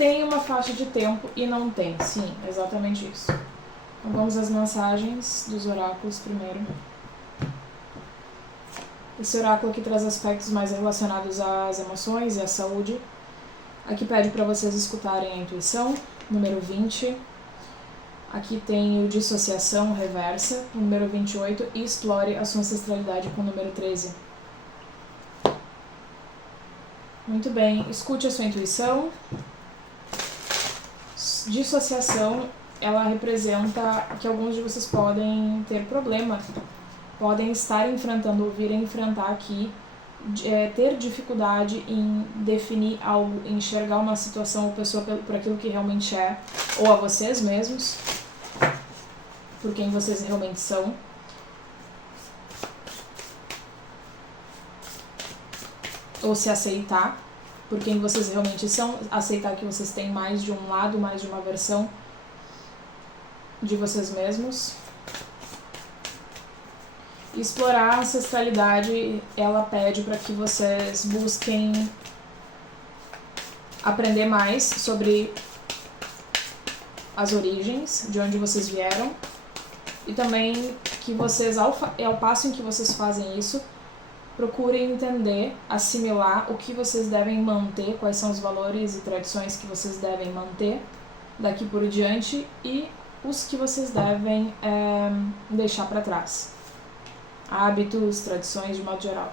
Tem uma faixa de tempo e não tem, sim, exatamente isso. Então vamos às mensagens dos oráculos primeiro. Esse oráculo aqui traz aspectos mais relacionados às emoções e à saúde. Aqui pede para vocês escutarem a intuição, número 20. Aqui tem o dissociação reversa, número 28, e explore a sua ancestralidade com o número 13. Muito bem, escute a sua intuição. Dissociação, ela representa que alguns de vocês podem ter problema, podem estar enfrentando ou vir a enfrentar aqui, ter dificuldade em definir algo, enxergar uma situação ou pessoa por aquilo que realmente é, ou a vocês mesmos, por quem vocês realmente são. Ou se aceitar por quem vocês realmente são, aceitar que vocês têm mais de um lado, mais de uma versão de vocês mesmos. Explorar a ancestralidade, ela pede para que vocês busquem aprender mais sobre as origens, de onde vocês vieram, e também que vocês, ao passo em que vocês fazem isso, procurem entender, assimilar o que vocês devem manter, quais são os valores e tradições que vocês devem manter daqui por diante e os que vocês devem deixar para trás. Hábitos, tradições de modo geral.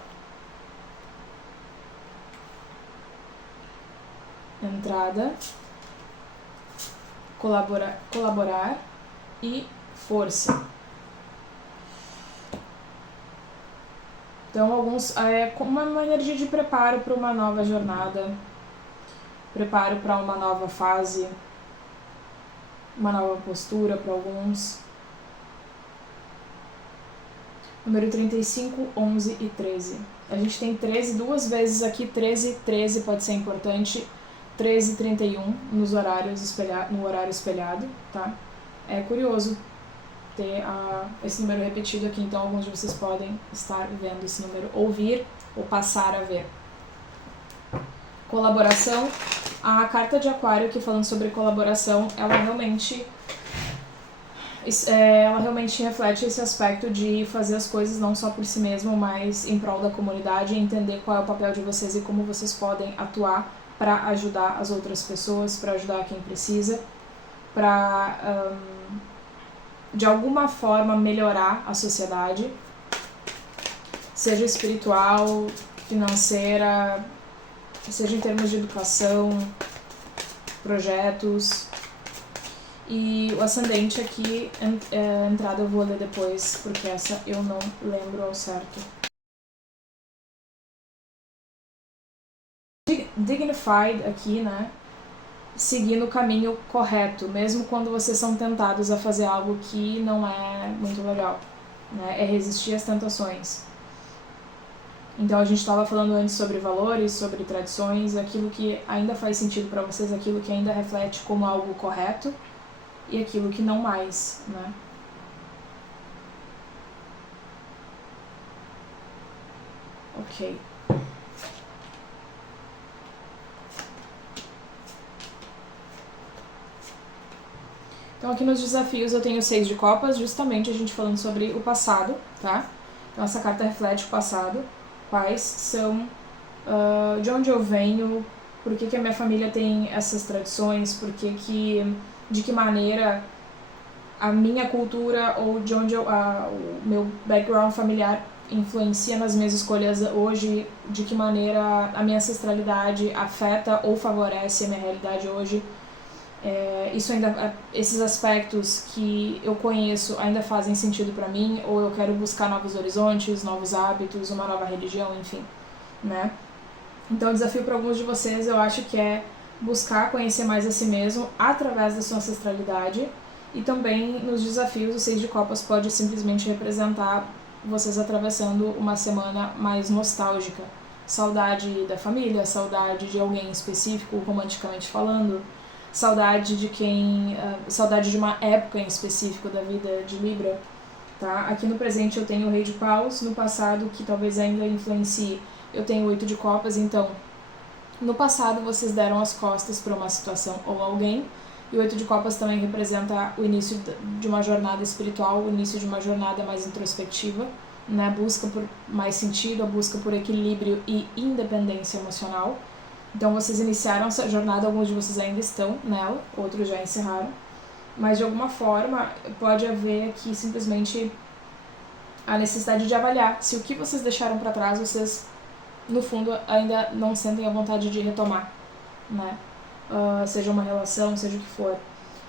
Entrada, colaborar e força. Então, uma energia de preparo para uma nova jornada, preparo para uma nova fase, uma nova postura para alguns. Número 35, 11 e 13. A gente tem 13 duas vezes aqui, 13, 13 pode ser importante, 13 e 31 no horário espelhado, tá? É curioso ter esse número repetido aqui, então alguns de vocês podem estar vendo esse número, ouvir ou passar a ver. Colaboração, a carta de Aquário aqui falando sobre colaboração, ela realmente reflete esse aspecto de fazer as coisas não só por si mesmo, mas em prol da comunidade, e entender qual é o papel de vocês e como vocês podem atuar para ajudar as outras pessoas, para ajudar quem precisa, para de alguma forma melhorar a sociedade, seja espiritual, financeira, seja em termos de educação, projetos. E o ascendente aqui, a entrada eu vou ler depois, porque essa eu não lembro ao certo. Dignified aqui, né? Seguir no caminho correto, mesmo quando vocês são tentados a fazer algo que não é muito legal, né? É resistir às tentações. Então a gente estava falando antes sobre valores, sobre tradições, aquilo que ainda faz sentido para vocês, aquilo que ainda reflete como algo correto e aquilo que não mais, né? Ok. Então aqui nos desafios eu tenho 6 de copas, justamente a gente falando sobre o passado, tá? Então essa carta reflete o passado, quais são, de onde eu venho, por que a minha família tem essas tradições, de que maneira a minha cultura ou de onde o meu background familiar influencia nas minhas escolhas hoje, de que maneira a minha ancestralidade afeta ou favorece a minha realidade hoje. Esses aspectos que eu conheço ainda fazem sentido para mim, ou eu quero buscar novos horizontes, novos hábitos, uma nova religião, enfim, né? Então o desafio para alguns de vocês eu acho que é buscar conhecer mais a si mesmo através da sua ancestralidade, e também nos desafios o 6 de copas pode simplesmente representar vocês atravessando uma semana mais nostálgica, saudade da família, saudade de alguém específico, romanticamente falando, saudade de uma época em específico da vida de Libra, tá? Aqui no presente eu tenho o Rei de Paus, no passado, que talvez ainda influencie, eu tenho o 8 de copas, então No passado, vocês deram as costas para uma situação ou alguém, e o 8 de copas também representa o início de uma jornada espiritual, o início de uma jornada mais introspectiva, né? Busca por mais sentido, a busca por equilíbrio e independência emocional. Então vocês iniciaram essa jornada, alguns de vocês ainda estão nela, outros já encerraram, mas de alguma forma pode haver aqui simplesmente a necessidade de avaliar se o que vocês deixaram para trás, vocês no fundo ainda não sentem a vontade de retomar, né? Seja uma relação, seja o que for.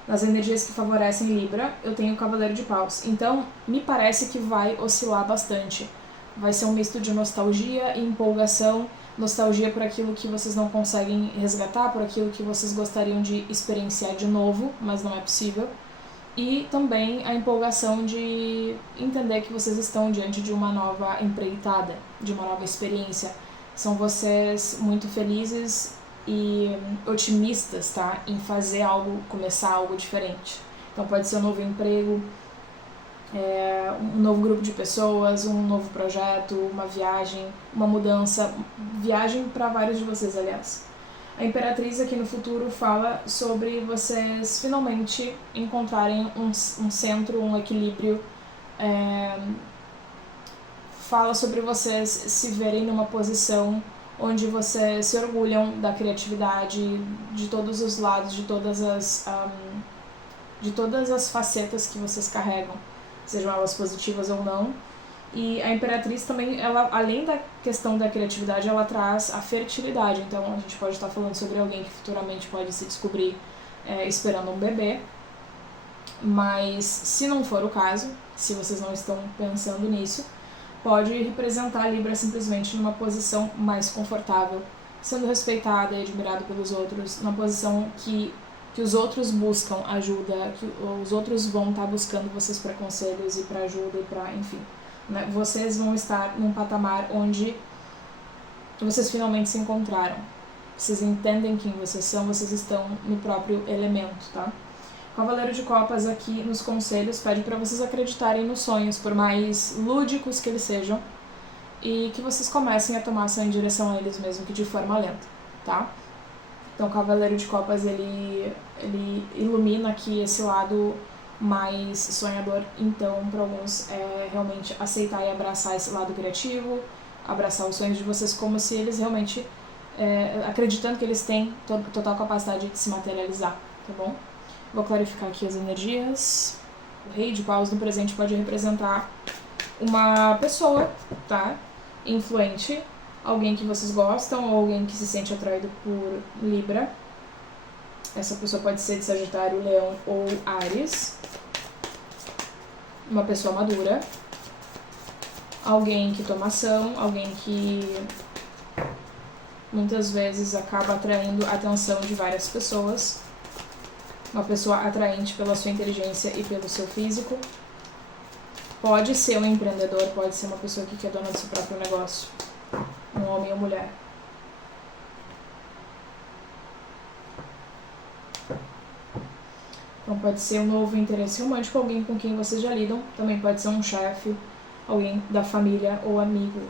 Nas energias que favorecem Libra, eu tenho o Cavaleiro de Paus. Então, me parece que vai oscilar bastante. Vai ser um misto de nostalgia e empolgação. Nostalgia por aquilo que vocês não conseguem resgatar, por aquilo que vocês gostariam de experienciar de novo, mas não é possível. E também a empolgação de entender que vocês estão diante de uma nova empreitada, de uma nova experiência. São vocês muito felizes e otimistas, tá? Em fazer algo, começar algo diferente. Então pode ser um novo emprego, um novo grupo de pessoas, um novo projeto, uma viagem, uma mudança, viagem para vários de vocês, aliás. A Imperatriz aqui no futuro fala sobre vocês finalmente encontrarem um centro, um equilíbrio, fala sobre vocês se verem numa posição onde vocês se orgulham da criatividade, de todos os lados, de todas as facetas que vocês carregam, sejam elas positivas ou não. E a Imperatriz também, ela, além da questão da criatividade, ela traz a fertilidade. Então a gente pode estar falando sobre alguém que futuramente pode se descobrir esperando um bebê. Mas se não for o caso, se vocês não estão pensando nisso, pode representar a Libra simplesmente numa posição mais confortável, sendo respeitada e admirada pelos outros, numa posição que os outros buscam ajuda, que os outros vão estar buscando vocês para conselhos e para ajuda e para, enfim, né? Vocês vão estar num patamar onde vocês finalmente se encontraram. Vocês entendem quem vocês são, vocês estão no próprio elemento, tá? Cavaleiro de Copas aqui nos conselhos pede para vocês acreditarem nos sonhos, por mais lúdicos que eles sejam, e que vocês comecem a tomar ação em direção a eles mesmo, que de forma lenta, tá? Então o Cavaleiro de Copas, ele ilumina aqui esse lado mais sonhador. Então, para alguns, é realmente aceitar e abraçar esse lado criativo, abraçar os sonhos de vocês como se eles realmente, acreditando que eles têm total capacidade de se materializar, tá bom? Vou clarificar aqui as energias. O Rei de Paus no presente pode representar uma pessoa, tá? Influente, alguém que vocês gostam ou alguém que se sente atraído por Libra. Essa pessoa pode ser de Sagitário, Leão ou Áries. Uma pessoa madura. Alguém que toma ação, alguém que muitas vezes acaba atraindo a atenção de várias pessoas. Uma pessoa atraente pela sua inteligência e pelo seu físico. Pode ser um empreendedor, pode ser uma pessoa que é dona do seu próprio negócio. Um homem ou mulher. Então pode ser um novo interesse romântico, alguém com quem vocês já lidam. Também pode ser um chefe, alguém da família ou amigo.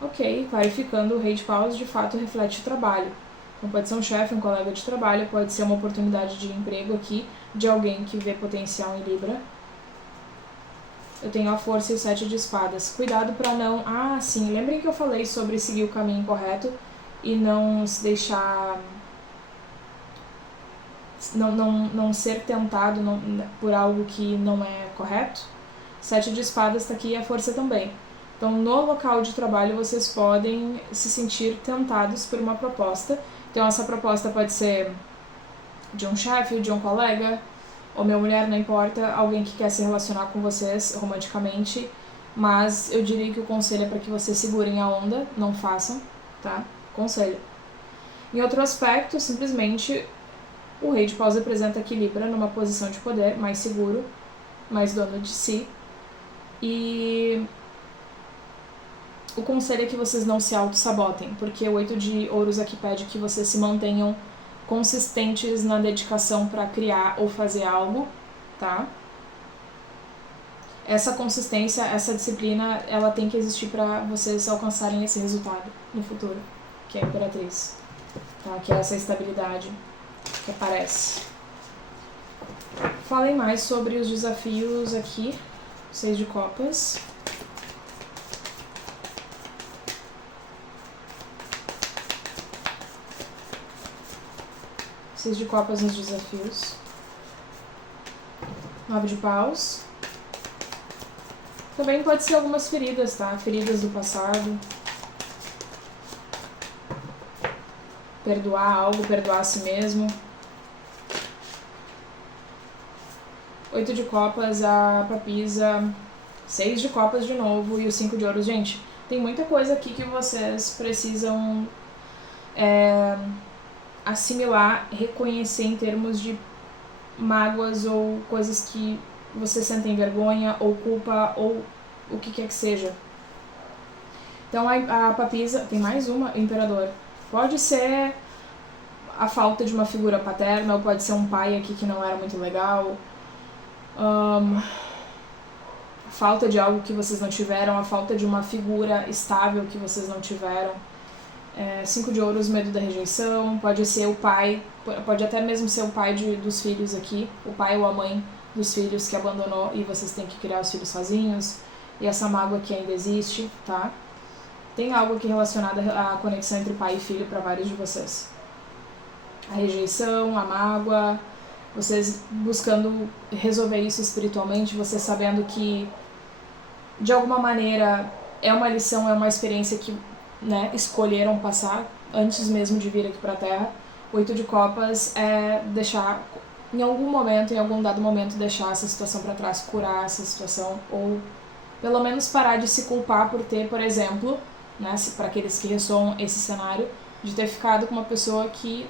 Ok, clarificando, o Rei de Paus de fato reflete o trabalho. Então pode ser um chefe, um colega de trabalho, pode ser uma oportunidade de emprego aqui, de alguém que vê potencial em Libra. Eu tenho a Força e o 7 de Espadas. Cuidado para não... Ah, sim, lembrem que eu falei sobre seguir o caminho correto e não se deixar... Não ser tentado por algo que não é correto. 7 de Espadas está aqui e a Força também. Então, no local de trabalho, vocês podem se sentir tentados por uma proposta. Então, essa proposta pode ser de um chefe, de um colega, homem ou mulher, não importa, alguém que quer se relacionar com vocês romanticamente, mas eu diria que o conselho é para que vocês segurem a onda, não façam, tá? Conselho. Em outro aspecto, simplesmente, o Rei de Paus representa aqui Libra numa posição de poder, mais seguro, mais dono de si, e o conselho é que vocês não se auto-sabotem, porque o 8 de ouros aqui pede que vocês se mantenham consistentes na dedicação para criar ou fazer algo, tá? Essa consistência, essa disciplina, ela tem que existir para vocês alcançarem esse resultado no futuro. que é a Imperatriz, tá? Que é essa estabilidade que aparece. Falem mais sobre os desafios aqui, 6 de copas. Seis de copas nos desafios. 9 de paus. Também pode ser algumas feridas, tá? Feridas do passado. Perdoar algo, perdoar a si mesmo. 8 de copas, a papisa. 6 de copas de novo e o 5 de ouros. Gente, tem muita coisa aqui que vocês precisam assimilar, reconhecer em termos de mágoas ou coisas que vocês sentem vergonha ou culpa ou o que quer que seja. Então a papisa, tem mais uma, o imperador. Pode ser a falta de uma figura paterna, ou pode ser um pai aqui que não era muito legal. A falta de algo que vocês não tiveram, a falta de uma figura estável que vocês não tiveram. 5 de ouros, medo da rejeição, pode ser o pai, pode até mesmo ser o pai dos filhos aqui, o pai ou a mãe dos filhos que abandonou e vocês têm que criar os filhos sozinhos, e essa mágoa que ainda existe, tá? Tem algo aqui relacionado à conexão entre pai e filho para vários de vocês. A rejeição, a mágoa, vocês buscando resolver isso espiritualmente, vocês sabendo que de alguma maneira é uma lição, é uma experiência que, né, escolheram passar antes mesmo de vir aqui pra Terra. 8 de copas é deixar, em algum momento, em algum dado momento, deixar essa situação pra trás, curar essa situação, ou pelo menos parar de se culpar por ter, por exemplo, né, para aqueles que ressoam esse cenário, de ter ficado com uma pessoa que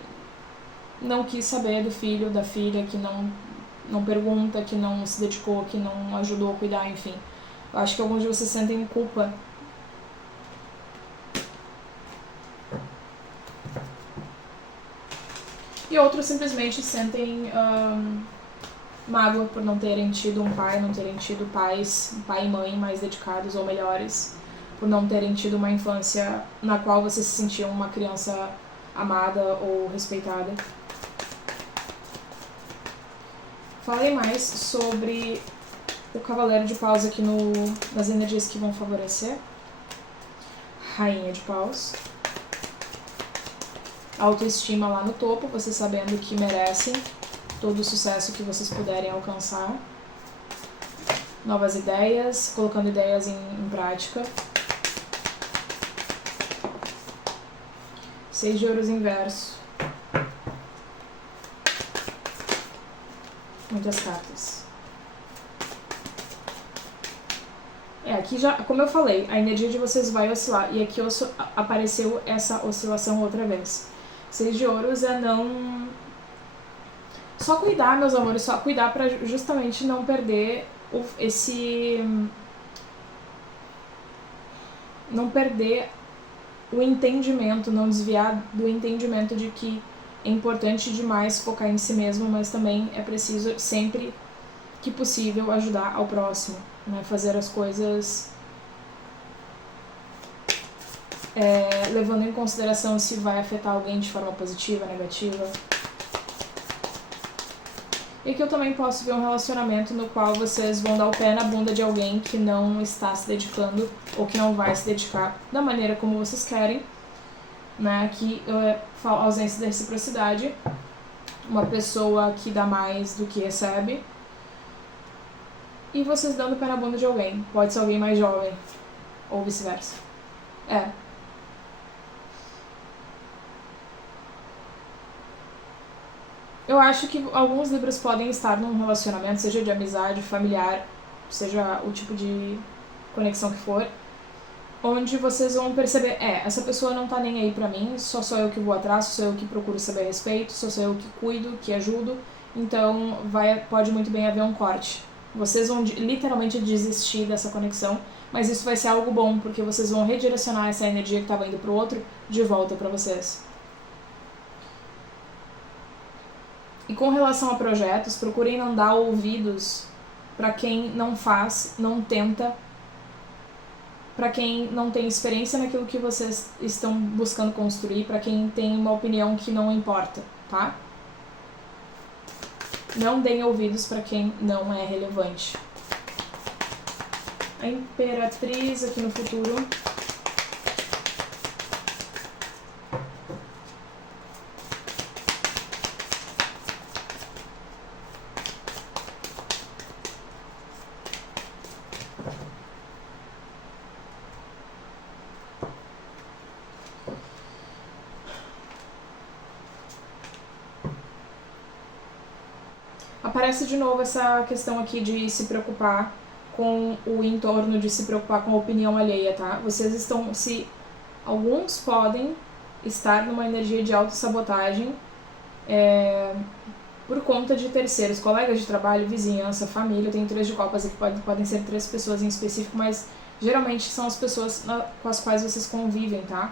não quis saber do filho, da filha, que não pergunta, que não se dedicou, que não ajudou a cuidar, enfim. Eu acho que alguns de vocês sentem culpa. E outros simplesmente sentem mágoa por não terem tido um pai, não terem tido pais, pai e mãe mais dedicados ou melhores, por não terem tido uma infância na qual vocês se sentiam uma criança amada ou respeitada. Falei mais sobre o Cavaleiro de Paus aqui nas energias que vão favorecer. Rainha de Paus. Autoestima lá no topo, vocês sabendo que merecem todo o sucesso que vocês puderem alcançar. Novas ideias, colocando ideias em prática. 6 de ouros inverso. Muitas cartas. Aqui já, como eu falei, a energia de vocês vai oscilar. E aqui apareceu essa oscilação outra vez. 6 de ouros é não... Só cuidar, meus amores, só cuidar pra justamente não perder não perder o entendimento, não desviar do entendimento de que é importante demais focar em si mesmo, mas também é preciso, sempre que possível, ajudar ao próximo, né? Fazer as coisas levando em consideração se vai afetar alguém de forma positiva, negativa. E que eu também posso ver um relacionamento no qual vocês vão dar o pé na bunda de alguém que não está se dedicando ou que não vai se dedicar da maneira como vocês querem, né? Aqui a ausência da reciprocidade, uma pessoa que dá mais do que recebe, e vocês dando o pé na bunda de alguém. Pode ser alguém mais jovem, ou vice-versa. Eu acho que alguns Libras podem estar num relacionamento, seja de amizade, familiar, seja o tipo de conexão que for, onde vocês vão perceber, essa pessoa não tá nem aí pra mim, só sou eu que vou atrás, só sou eu que procuro saber a respeito, só sou eu que cuido, que ajudo, então pode muito bem haver um corte. Vocês vão literalmente desistir dessa conexão, mas isso vai ser algo bom, porque vocês vão redirecionar essa energia que estava indo pro outro de volta pra vocês. E com relação a projetos, procurem não dar ouvidos para quem não faz, não tenta para quem não tem experiência naquilo que vocês estão buscando construir, para quem tem uma opinião que não importa, tá? Não deem ouvidos para quem não é relevante. A Imperatriz aqui no futuro. Aparece de novo essa questão aqui de se preocupar com o entorno, de se preocupar com a opinião alheia, tá? Vocês estão, alguns podem estar numa energia de autossabotagem por conta de terceiros, colegas de trabalho, vizinhança, família. Eu tenho 3 de copas aqui, podem ser 3 pessoas em específico, mas geralmente são as pessoas com as quais vocês convivem, tá?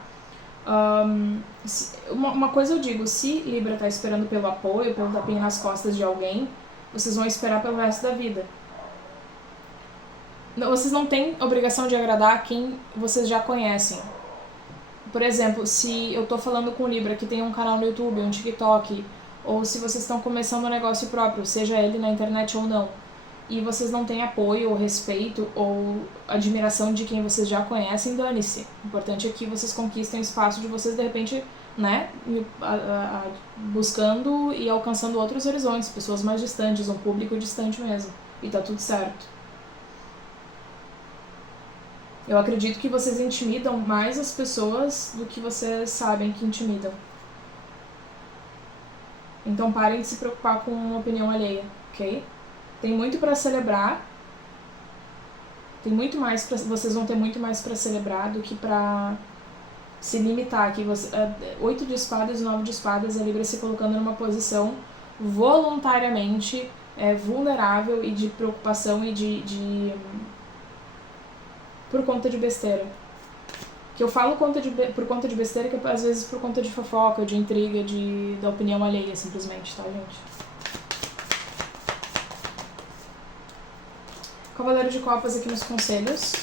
Uma coisa eu digo, se Libra tá esperando pelo apoio, pelo tapinha nas costas de alguém, vocês vão esperar pelo resto da vida. Vocês não têm obrigação de agradar quem vocês já conhecem. Por exemplo, se eu tô falando com Libra que tem um canal no YouTube, um TikTok, ou se vocês estão começando um negócio próprio, seja ele na internet ou não, e vocês não têm apoio ou respeito ou admiração de quem vocês já conhecem, dane-se. O importante é que vocês conquistem o espaço de vocês, de repente, né, buscando e alcançando outros horizontes, pessoas mais distantes, um público distante mesmo. E tá tudo certo. Eu acredito que vocês intimidam mais as pessoas do que vocês sabem que intimidam. Então parem de se preocupar com uma opinião alheia, ok? Tem muito pra celebrar. Vocês vão ter muito mais pra celebrar do que pra se limitar aqui. 8 de espadas e 9 de espadas, a Libra se colocando numa posição voluntariamente vulnerável e de preocupação e por conta de besteira. Que eu falo por conta de besteira, que às vezes por conta de fofoca, de intriga, da opinião alheia, simplesmente, tá, gente? Cavaleiro de Copas aqui nos conselhos.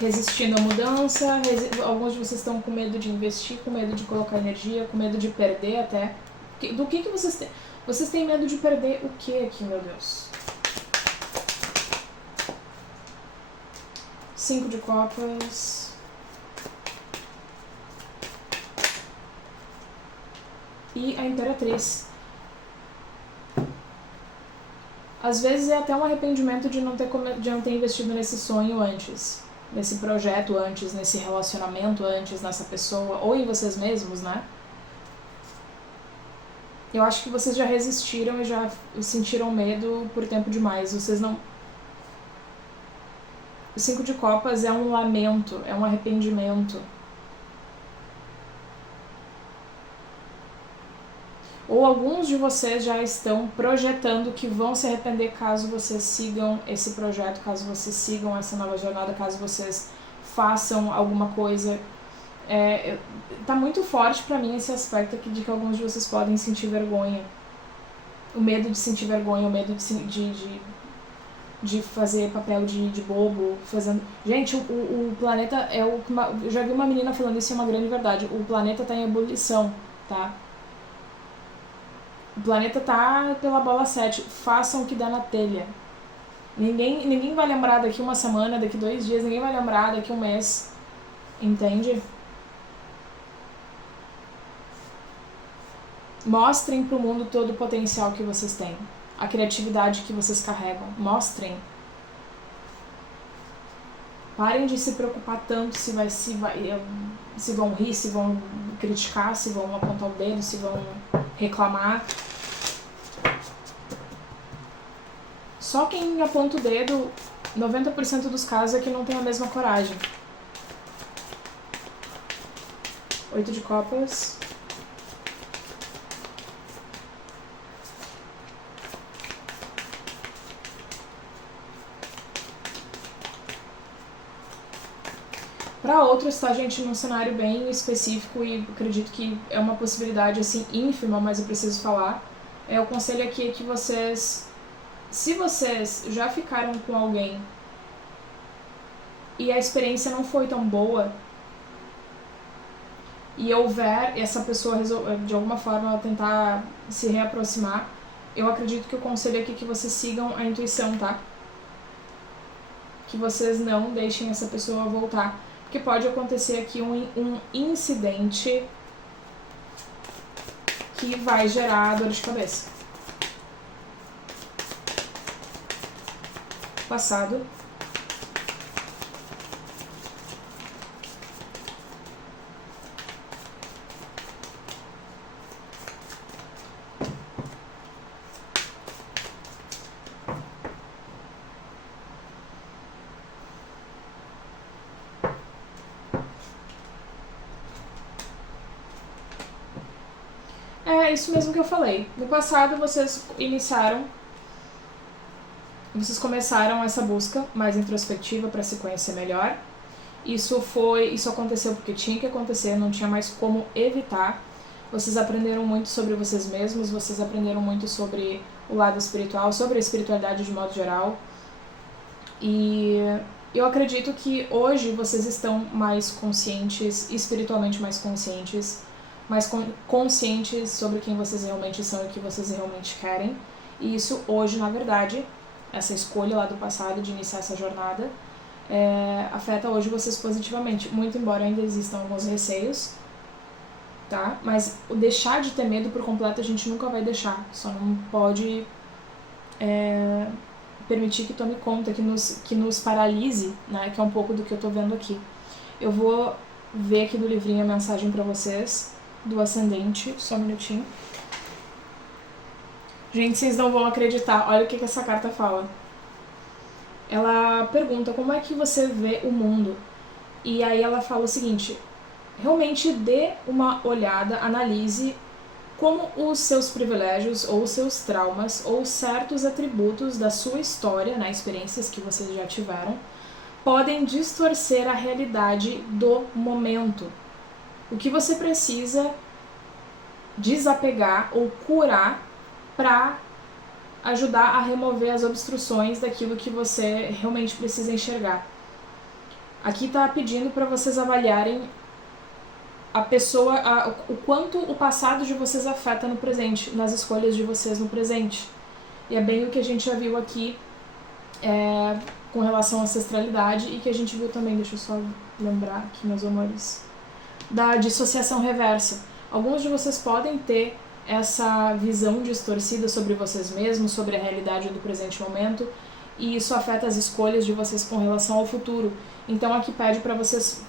Resistindo à mudança, alguns de vocês estão com medo de investir, com medo de colocar energia, com medo de perder até. Do que vocês têm? Vocês têm medo de perder o que aqui, meu Deus? 5 de copas. E a Imperatriz. Às vezes é até um arrependimento de não ter investido nesse sonho antes, nesse projeto antes, nesse relacionamento antes, nessa pessoa, ou em vocês mesmos, né? Eu acho que vocês já resistiram e já sentiram medo por tempo demais. Vocês não... O 5 de copas é um lamento, é um arrependimento. Ou alguns de vocês já estão projetando que vão se arrepender caso vocês sigam esse projeto, caso vocês sigam essa nova jornada, caso vocês façam alguma coisa. Tá muito forte pra mim esse aspecto aqui de que alguns de vocês podem sentir vergonha. O medo de sentir vergonha, o medo de fazer papel de bobo, fazendo... Gente, o planeta eu já vi uma menina falando isso, é uma grande verdade. O planeta tá em ebulição, tá? O planeta tá pela bola 7. Façam o que dá na telha. Ninguém vai lembrar daqui uma semana, daqui 2 dias, ninguém vai lembrar daqui um mês. Entende? Mostrem pro mundo todo o potencial que vocês têm. A criatividade que vocês carregam. Mostrem. Parem de se preocupar tanto se vão rir, se vão criticar, se vão apontar o dedo, se vão reclamar. Só quem aponta o dedo, 90% dos casos é que não tem a mesma coragem. 8 de copas. Para outros, tá, gente, num cenário bem específico e acredito que é uma possibilidade, assim, ínfima, mas eu preciso falar. O conselho aqui é que vocês, se vocês já ficaram com alguém e a experiência não foi tão boa, e houver essa pessoa de alguma forma ela tentar se reaproximar, eu acredito que o conselho aqui é que vocês sigam a intuição, tá? Que vocês não deixem essa pessoa voltar. Porque pode acontecer aqui um incidente que vai gerar dor de cabeça. Passado. É isso mesmo que eu falei. No passado vocês começaram essa busca mais introspectiva para se conhecer melhor. Isso aconteceu porque tinha que acontecer, não tinha mais como evitar. Vocês aprenderam muito sobre vocês mesmos, vocês aprenderam muito sobre o lado espiritual, sobre a espiritualidade de modo geral. E eu acredito que hoje vocês estão mais conscientes, espiritualmente mais conscientes sobre quem vocês realmente são e o que vocês realmente querem. E isso hoje, na verdade, essa escolha lá do passado de iniciar essa jornada, afeta hoje vocês positivamente, muito embora ainda existam alguns receios, tá? Mas o deixar de ter medo por completo a gente nunca vai deixar, só não pode permitir que tome conta, que nos paralise, né? Que é um pouco do que eu tô vendo aqui. Eu vou ver aqui do livrinho a mensagem pra vocês do ascendente, só um minutinho. Gente, vocês não vão acreditar, olha o que essa carta fala. Ela pergunta como é que você vê o mundo. E aí ela fala o seguinte: realmente dê uma olhada, analise como os seus privilégios ou os seus traumas ou certos atributos da sua história, né, experiências que vocês já tiveram, podem distorcer a realidade do momento. O que você precisa desapegar ou curar para ajudar a remover as obstruções daquilo que você realmente precisa enxergar. Aqui está pedindo para vocês avaliarem o quanto o passado de vocês afeta no presente, nas escolhas de vocês no presente. E é bem o que a gente já viu aqui com relação à ancestralidade e que a gente viu também, deixa eu só lembrar aqui, meus amores, da dissociação reversa. Alguns de vocês podem ter essa visão distorcida sobre vocês mesmos, sobre a realidade do presente momento, e isso afeta as escolhas de vocês com relação ao futuro. Então aqui pede para vocês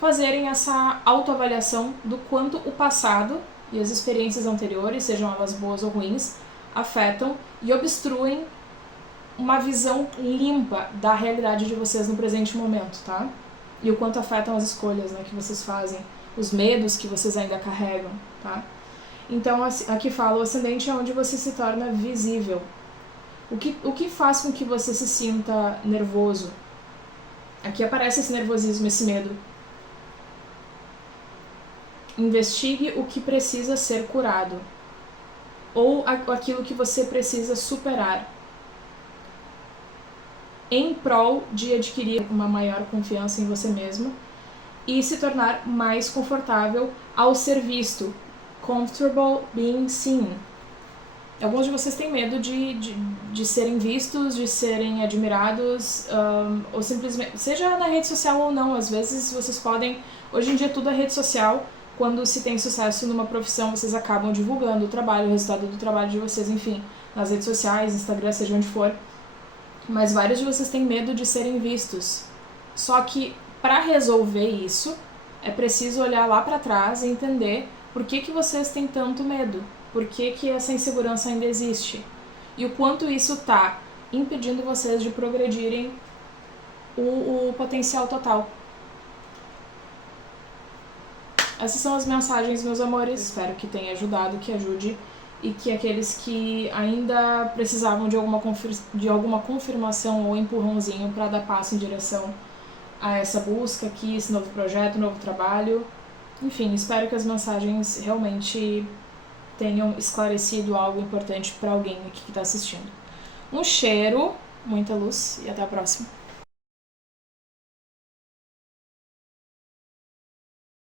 fazerem essa autoavaliação do quanto o passado e as experiências anteriores, sejam elas boas ou ruins, afetam e obstruem uma visão limpa da realidade de vocês no presente momento, tá? E o quanto afetam as escolhas, né, que vocês fazem, os medos que vocês ainda carregam, tá? Então aqui fala, o ascendente é onde você se torna visível. O que faz com que você se sinta nervoso? Aqui aparece esse nervosismo, esse medo. Investigue o que precisa ser curado, ou aquilo que você precisa superar, em prol de adquirir uma maior confiança em você mesmo e se tornar mais confortável ao ser visto. Comfortable being seen. Alguns de vocês têm medo de serem vistos, de serem admirados, ou simplesmente, seja na rede social ou não, às vezes vocês podem, hoje em dia tudo é rede social, quando se tem sucesso numa profissão, vocês acabam divulgando o trabalho, o resultado do trabalho de vocês, enfim, nas redes sociais, Instagram, seja onde for, mas vários de vocês têm medo de serem vistos. Só que para resolver isso, é preciso olhar lá para trás e entender por que vocês têm tanto medo, por que essa insegurança ainda existe e o quanto isso está impedindo vocês de progredirem o potencial total. Essas são as mensagens, meus amores. Espero que tenha ajudado, que ajude e que aqueles que ainda precisavam de alguma confirmação ou empurrãozinho para dar passo em direção a essa busca aqui, esse novo projeto, novo trabalho. Enfim, espero que as mensagens realmente tenham esclarecido algo importante para alguém aqui que está assistindo. Um cheiro, muita luz e até a próxima.